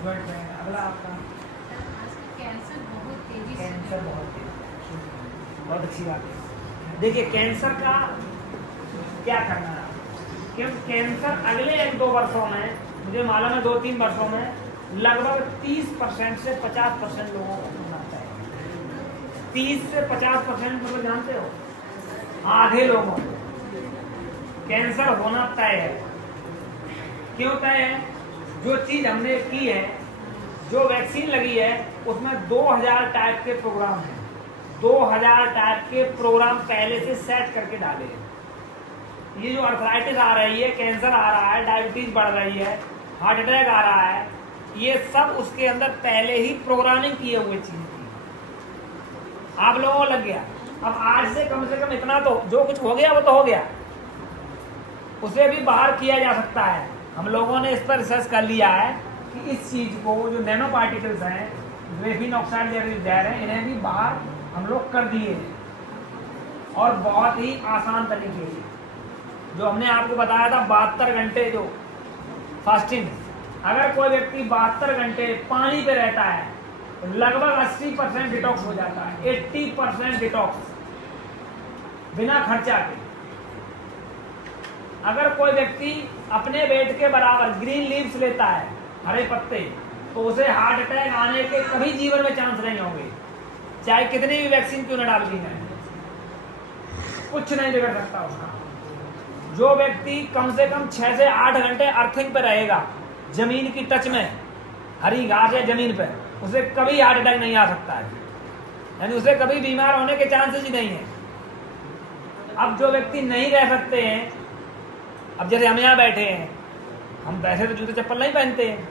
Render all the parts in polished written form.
अगला आपका कैंसर बहुत तेजी से कैंसर बहुत अच्छी बात है। देखिए कैंसर का क्या करना है, क्योंकि कैंसर अगले 1-2 वर्षों में, मुझे मालूम है 2-3 वर्षों में लगभग 30% से 50% लोगों को होना चाहिए। 30 से 50% मतलब जानते हो, आधे लोगों को कैंसर होना तय है। क्यों तय है? जो चीज हमने की है, जो वैक्सीन लगी है, उसमें 2000 टाइप के प्रोग्राम हैं। 2000 टाइप के प्रोग्राम पहले से सेट करके डाले हैं। ये जो अर्थराइटिस आ रही है, कैंसर आ रहा है, डायबिटीज बढ़ रही है, हार्ट अटैक आ रहा है, ये सब उसके अंदर पहले ही प्रोग्रामिंग किए हुए चीज थी। आप लोगों को लग गया। अब आज से कम इतना तो जो कुछ हो गया वो तो हो गया, उसे भी बाहर किया जा सकता है। हम लोगों ने इस पर रिसर्च कर लिया है कि इस चीज को, जो नैनो पार्टिकल्स हैं, ग्रेफीन ऑक्साइड जहर है, इन्हें भी बाहर हम लोग कर दिए हैं। और बहुत ही आसान तरीके से, जो हमने आपको बताया था 72 घंटे जो फास्टिंग, अगर कोई व्यक्ति 72 घंटे पानी पे रहता है तो लगभग 80% डिटॉक्स हो जाता है। 80% डिटॉक्स बिना खर्चा के। अगर कोई व्यक्ति अपने वेट के बराबर ग्रीन लीव्स लेता है, हरे पत्ते, तो उसे हार्ट अटैक आने के कभी जीवन में चांस नहीं होंगे, चाहे कितनी भी वैक्सीन क्यों न डाल दी जाए, कुछ नहीं बिगड़ सकता उसका। जो व्यक्ति कम से कम 6 से 8 घंटे अर्थिंग पे रहेगा, जमीन की टच में, हरी घास है जमीन पे, उसे कभी हार्ट अटैक नहीं आ सकता है, यानी उसे कभी बीमार होने के चांसेस ही नहीं है। अब जो व्यक्ति नहीं रह सकते हैं, अब जैसे हम यहाँ बैठे हैं, हम वैसे तो जूते चप्पल नहीं पहनते हैं,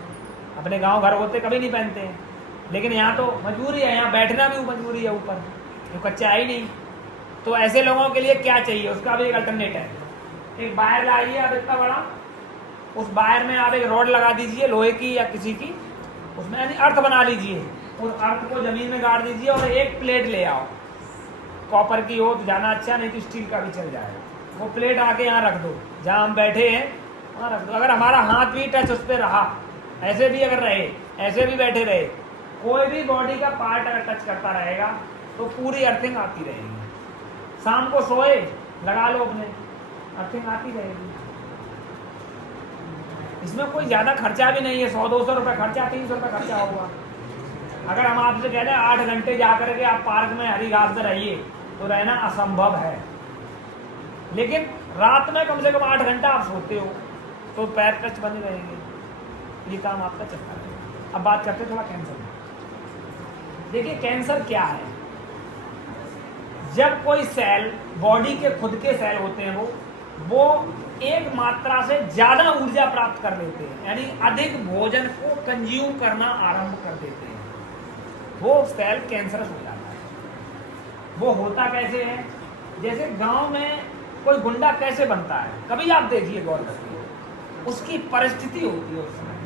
अपने गांव घर होते कभी नहीं पहनते हैं, लेकिन यहाँ तो मजबूरी है, यहाँ बैठना भी मजबूरी है ऊपर, जो कच्चा है ही नहीं। तो ऐसे लोगों के लिए क्या चाहिए, उसका भी एक अल्टरनेट है। एक वायर लाइए आप इतना बड़ा, उस वायर में आप एक रॉड लगा दीजिए लोहे की या किसी की, उसमें यानी अर्थ बना लीजिए, उस अर्थ को जमीन में गाड़ दीजिए और एक प्लेट ले आओ, कॉपर की हो तो ज़्यादा अच्छा, नहीं तो स्टील का भी चल जाएगा। वो प्लेट आके यहाँ रख दो, जहाँ हम बैठे हैं वहाँ रख दो। अगर हमारा हाथ भी टच उस पर रहा, ऐसे भी अगर रहे, ऐसे भी बैठे रहे, कोई भी बॉडी का पार्ट अगर टच करता रहेगा तो पूरी अर्थिंग आती रहेगी। शाम को सोए लगा लो अपने, अर्थिंग आती रहेगी। इसमें कोई ज़्यादा खर्चा भी नहीं है, 100-200 रुपये खर्चा, 300 रुपये खर्चा होगा। अगर हम आपसे कह दें 8 घंटे जा करके आप पार्क में हरी घास में रहिए, तो रहना असंभव है। लेकिन रात में कम से कम 8 घंटा आप सोते हो तो पैर टच बने रहेंगे, ये काम आपका चलता रहेगा। अब बात करते हैं थोड़ा कैंसर में। देखिए कैंसर क्या है। जब कोई सेल, बॉडी के खुद के सेल होते हैं, वो एक मात्रा से ज्यादा ऊर्जा प्राप्त कर लेते हैं, यानी अधिक भोजन को कंज्यूम करना आरंभ कर देते हैं, वो सेल कैंसरस हो जाता है। वो होता कैसे है? जैसे गांव में कोई गुंडा कैसे बनता है, कभी आप देखिए गौर करिए, उसकी परिस्थिति होती है उस समय।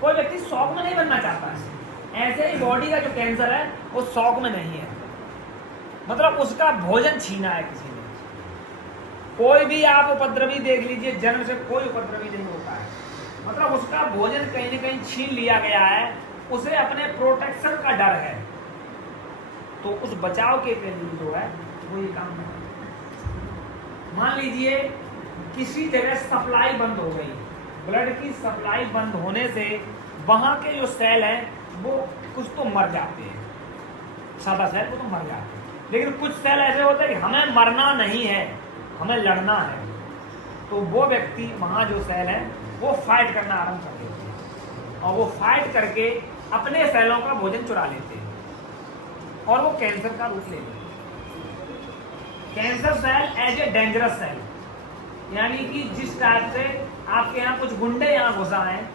कोई व्यक्ति शौक में नहीं बनना चाहता है, ऐसे ही बॉडी का जो कैंसर है वो शौक में नहीं है, मतलब उसका भोजन छीना है किसी ने। कोई भी आप उपद्रवी देख लीजिए, जन्म से कोई उपद्रवी नहीं होता है, मतलब उसका भोजन कहीं न कहीं छीन लिया गया है, उसे अपने प्रोटेक्शन का डर है, तो उस बचाव के लिए जो है वो ये काम करता है। मान लीजिए किसी जगह सप्लाई बंद हो गई, ब्लड की सप्लाई बंद होने से वहां के जो सेल हैं वो कुछ तो मर जाते हैं, सादा सेल वो तो मर जाते हैं, लेकिन कुछ सेल ऐसे होते हैं कि हमें मरना नहीं है, हमें लड़ना है, तो वो व्यक्ति, वहां जो सेल है वो फाइट करना आरंभ कर देते हैं, और वो फाइट करके अपने सेलों का भोजन चुरा लेते हैं, और वो कैंसर का रूप ले लेते हैं। Cancer cell as a dangerous cell, यानी कि जिस टाइप से आपके यहाँ कुछ गुंडे यहाँ घुसा हैं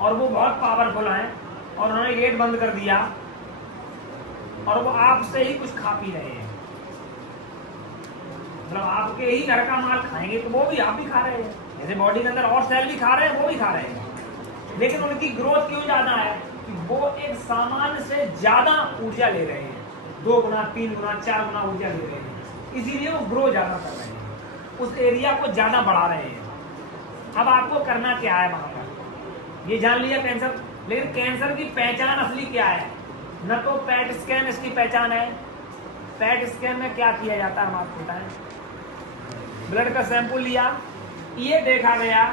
और वो बहुत पावरफुल हैं और उन्होंने गेट बंद कर दिया और वो आपसे ही कुछ खा पी रहे हैं, मतलब आपके ही घर का माल खाएंगे, तो वो भी आप भी खा रहे हैं, जैसे बॉडी के अंदर और सेल भी खा रहे हैं, वो भी खा रहे हैं, लेकिन उनकी ग्रोथ क्यों ज्यादा है कि वो एक सामान्य से ज्यादा ऊर्जा ले रहे हैं, 2 गुना 3 गुना 4 गुना ऊर्जा ले रहे हैं, इसीलिए वो ग्रो ज्यादा कर रहे हैं, उस एरिया को ज्यादा बढ़ा रहे हैं। अब आपको करना क्या है, वहां पर ये जान लिया कैंसर। लेकिन कैंसर की पहचान असली क्या है? न तो पैट स्कैन इसकी पहचान है। पैट स्कैन में क्या किया जाता है हम आपको बताएं। ब्लड का सैंपल लिया, ये देखा गया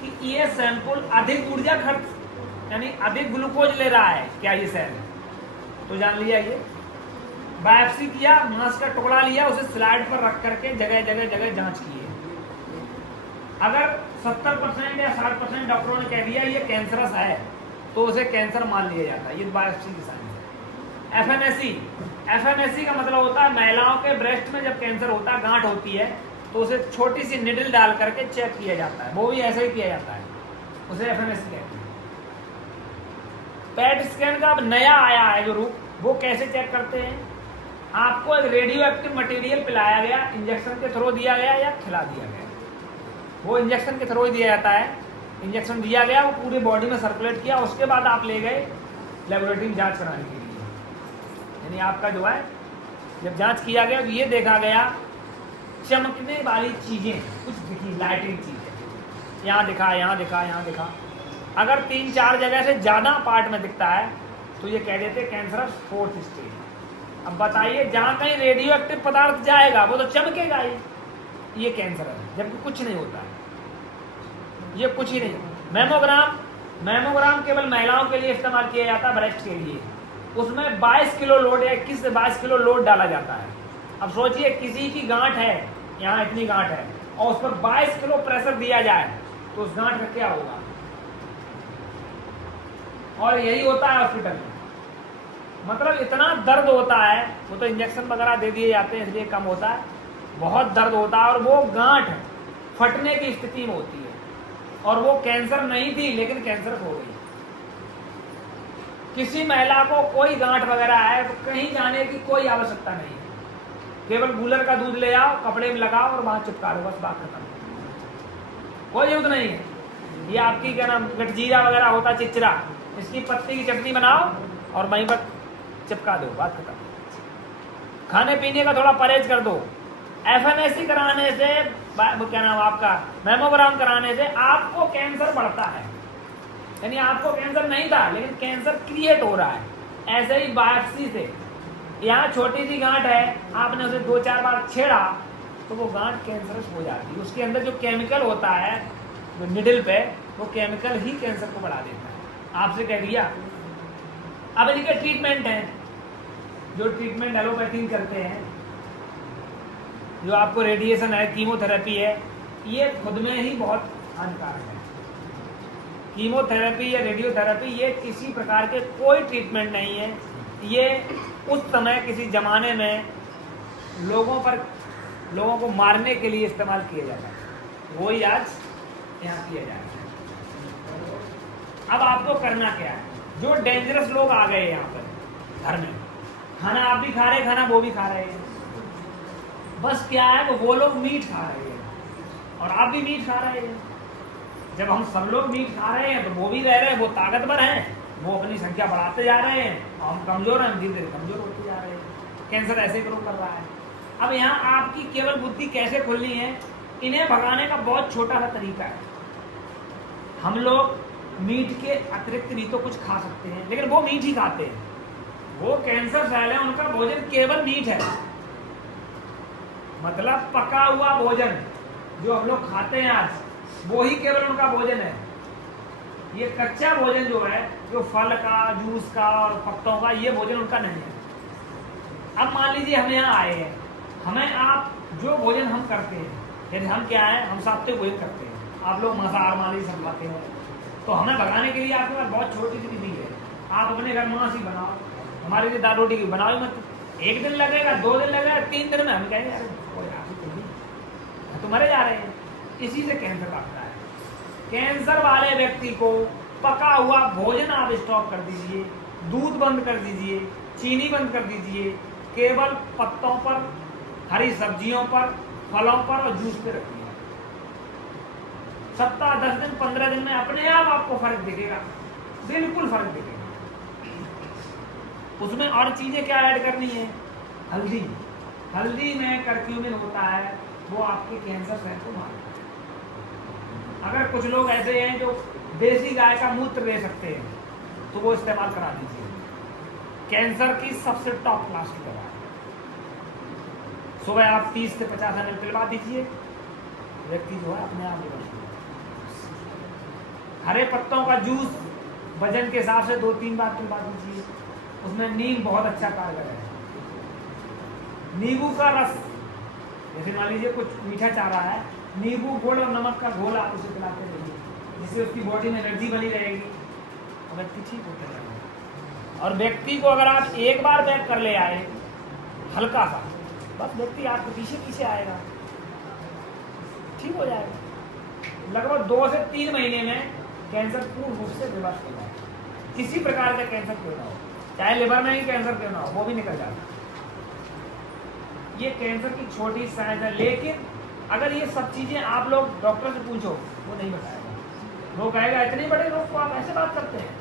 कि ये सैंपल अधिक ऊर्जा खर्च यानी अधिक ग्लूकोज ले रहा है क्या ये सेल, तो जान लिया ये। बायोप्सी किया, मांस का टुकड़ा लिया, उसे स्लाइड पर रख करके जगह जगह जगह जांच की है। अगर 70% या 60% डॉक्टरों ने कह दिया ये कैंसरस है तो उसे कैंसर मान लिया जाता है। ये बायोप्सी की साइंस है। एफएनएससी का मतलब होता है महिलाओं के ब्रेस्ट में जब कैंसर होता है, गांठ होती है, तो उसे छोटी सी निडल डाल करके चेक किया जाता है। वो भी ऐसे ही किया जाता है, उसे एफएनएससी कहते हैं। पैट स्कैन का अब नया आया है जो रूप, वो कैसे चेक करते हैं? आपको एक रेडियो एक्टिव मटेरियल पिलाया गया, इंजेक्शन के थ्रू दिया गया या खिला दिया गया। वो इंजेक्शन के थ्रू ही दिया जाता है। इंजेक्शन दिया गया, वो पूरी बॉडी में सर्कुलेट किया, उसके बाद आप ले गए लेबोरेटरी में जांच कराने के लिए। यानी आपका जो है जब जांच किया गया तो ये देखा गया चमकने वाली चीजें कुछ दिखी, लाइटिंग चीजें, यहाँ दिखा, यहाँ दिखा, यहाँ दिखा। अगर 3-4 जगह से ज्यादा पार्ट में दिखता है तो ये कह देते कैंसर 4th स्टेज। अब बताइए, जहां कहीं रेडियो एक्टिव पदार्थ जाएगा वो तो चमकेगा ही, ये कैंसर है। जबकि कुछ नहीं होता है, ये कुछ ही नहीं। मैमोग्राम केवल महिलाओं के लिए इस्तेमाल किया जाता है, ब्रेस्ट के लिए। उसमें 22 किलो लोड या 21 से 22 किलो लोड डाला जाता है। अब सोचिए किसी की गांठ है, यहाँ इतनी गांठ है, और उस पर 22 किलो प्रेशर दिया जाए तो उस गांठ का क्या होगा? और यही होता है हॉस्पिटल में। मतलब इतना दर्द होता है, वो तो इंजेक्शन वगैरह दे दिए जाते हैं इसलिए कम होता है, बहुत दर्द होता है। और वो गांठ फटने की स्थिति में होती है, और वो कैंसर नहीं थी लेकिन कैंसर हो गई। किसी महिला को कोई गांठ वगैरह है तो कहीं जाने की कोई आवश्यकता नहीं है, केवल गूलर का दूध ले आओ, कपड़े में लगाओ और वहां चिपका दो, बस बात खत्म। कोई जरूरत नहीं है। ये आपकी क्या नाम गठजीरा वगैरह होता, चिचरा, इसकी पत्ती की चटनी बनाओ और वहीं पर चिपका दो, बात खत्म। खाने पीने का थोड़ा परहेज कर दो। एफएनएससी कराने से, क्या नाम आपका, मैमोग्राम कराने से आपको कैंसर बढ़ता है। यानी आपको कैंसर नहीं था लेकिन कैंसर क्रिएट हो रहा है। ऐसे ही बायोप्सी से, यहाँ छोटी सी गांठ है, आपने उसे 2-4 बार छेड़ा तो वो गांठ कैंसरस हो जाती है। उसके अंदर जो केमिकल होता है जो निडल पे, वो केमिकल ही कैंसर को बढ़ा देता है। आपसे कह दिया। अब इनके ट्रीटमेंट है, जो ट्रीटमेंट एलोपैथी करते हैं, जो आपको रेडिएशन है, कीमोथेरेपी है, ये खुद में ही बहुत हानिकारक है। कीमोथेरेपी या रेडियोथेरेपी ये किसी प्रकार के कोई ट्रीटमेंट नहीं है। ये उस समय किसी जमाने में लोगों को मारने के लिए इस्तेमाल किया जाता है, वही आज यहाँ किया जाएगा। अब आपको करना क्या है? जो डेंजरस लोग आ गए यहाँ पर घर में, खाना आप भी खा रहे हैं, खाना वो भी खा रहे हैं, बस क्या है वो लोग मीट खा रहे हैं और आप भी मीट खा रहे हैं। जब हम सब लोग मीट खा रहे हैं तो वो भी रह रहे हैं, वो ताकतवर हैं, वो अपनी संख्या बढ़ाते जा रहे हैं, और हम कमजोर हैं, धीरे धीरे कमजोर होते जा रहे हैं। कैंसर ऐसे ग्रो कर रहा है। अब यहाँ आपकी केवल बुद्धि कैसे खुलनी है? इन्हें भगाने का बहुत छोटा सा तरीका है। हम लोग मीट के अतिरिक्त भी तो कुछ खा सकते हैं, लेकिन वो मीट ही खाते हैं। वो कैंसर सेल है, उनका भोजन केवल मीट है। मतलब पका हुआ भोजन जो हम लोग खाते हैं आज, वो ही केवल उनका भोजन है। ये कच्चा भोजन जो है, जो फल का, जूस का और पत्तों का, ये भोजन उनका नहीं है। अब मान लीजिए हम यहाँ आए हैं, हमें आप जो भोजन हम करते हैं, यदि हम क्या है, हम सात्विक भोजन करते हैं, आप लोग मांसाहार मान लीजिए सब खाते हैं, तो हमें भगाने के लिए आपके पास बहुत छोटी सी विधि है। आप अपने घर मांस ही बनाओ, हमारे लिए दाल रोटी की बनाओ मत। 1 दिन लगेगा, 2 दिन लगेगा, 3 दिन में हम कहेंगे अरे तो मरे जा रहे हैं। इसी से कैंसर लगता है। कैंसर वाले व्यक्ति को पका हुआ भोजन आप स्टॉप कर दीजिए, दूध बंद कर दीजिए, चीनी बंद कर दीजिए, केवल पत्तों पर, हरी सब्जियों पर, फलों पर और जूस पे रखिए। सप्ताह 10 दिन 15 दिन में अपने आप आपको फर्क दिखेगा, बिल्कुल फर्क दिखेगा। उसमें और चीजें क्या ऐड करनी है? हल्दी। हल्दी में करक्यूमिन होता है, वो आपके कैंसर सेल को मारता है। अगर कुछ लोग ऐसे हैं जो देसी गाय का मूत्र ले सकते हैं तो वो इस्तेमाल करा दीजिए। कैंसर की सबसे टॉप क्लास की दवा है। सुबह आप 30 से 50 ml पिलवा दीजिए, व्यक्ति जो है अपने आप रिवर्स हो जाएगा। हरे पत्तों का जूस वजन के हिसाब से 2-3 बार पिलवा दीजिए, उसमें नीम बहुत अच्छा कारगर है। नींबू का रस, जैसे मान लीजिए कुछ मीठा चाह रहा है, नींबू गुड़ और नमक का घोल आप उसे पिलाते रहिए, जिससे उसकी बॉडी में एनर्जी बनी रहेगी और व्यक्ति ठीक होते रहेगा। और व्यक्ति को अगर आप एक बार बैक कर ले आए हल्का सा, बस व्यक्ति आपके पीछे पीछे आएगा, ठीक हो जाएगा। लगभग 2 से 3 महीने में कैंसर पूर्ण रूप से रिवर्स हो जाएगा। किसी प्रकार का कैंसर क्यों ना हो, चाहे लिवर में ही कैंसर क्यों ना हो, वो भी निकल जाता है। ये कैंसर की छोटी साइज है, लेकिन अगर ये सब चीजें आप लोग डॉक्टर से पूछो वो नहीं बताएगा। वो कहेगा इतने बड़े रोग को आप ऐसे बात करते हैं।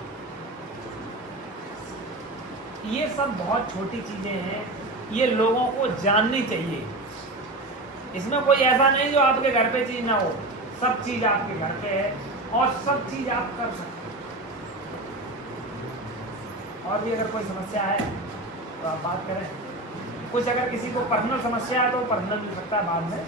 ये सब बहुत छोटी चीजें हैं, ये लोगों को जाननी चाहिए। इसमें कोई ऐसा नहीं जो आपके घर पे चीज ना हो, सब चीज आपके घर पे है और सब चीज आप कर सकते हैं। और भी अगर कोई समस्या है तो आप बात करें। कुछ अगर किसी को पर्सनल समस्या है तो पर्सनल मिल सकता है बाद में।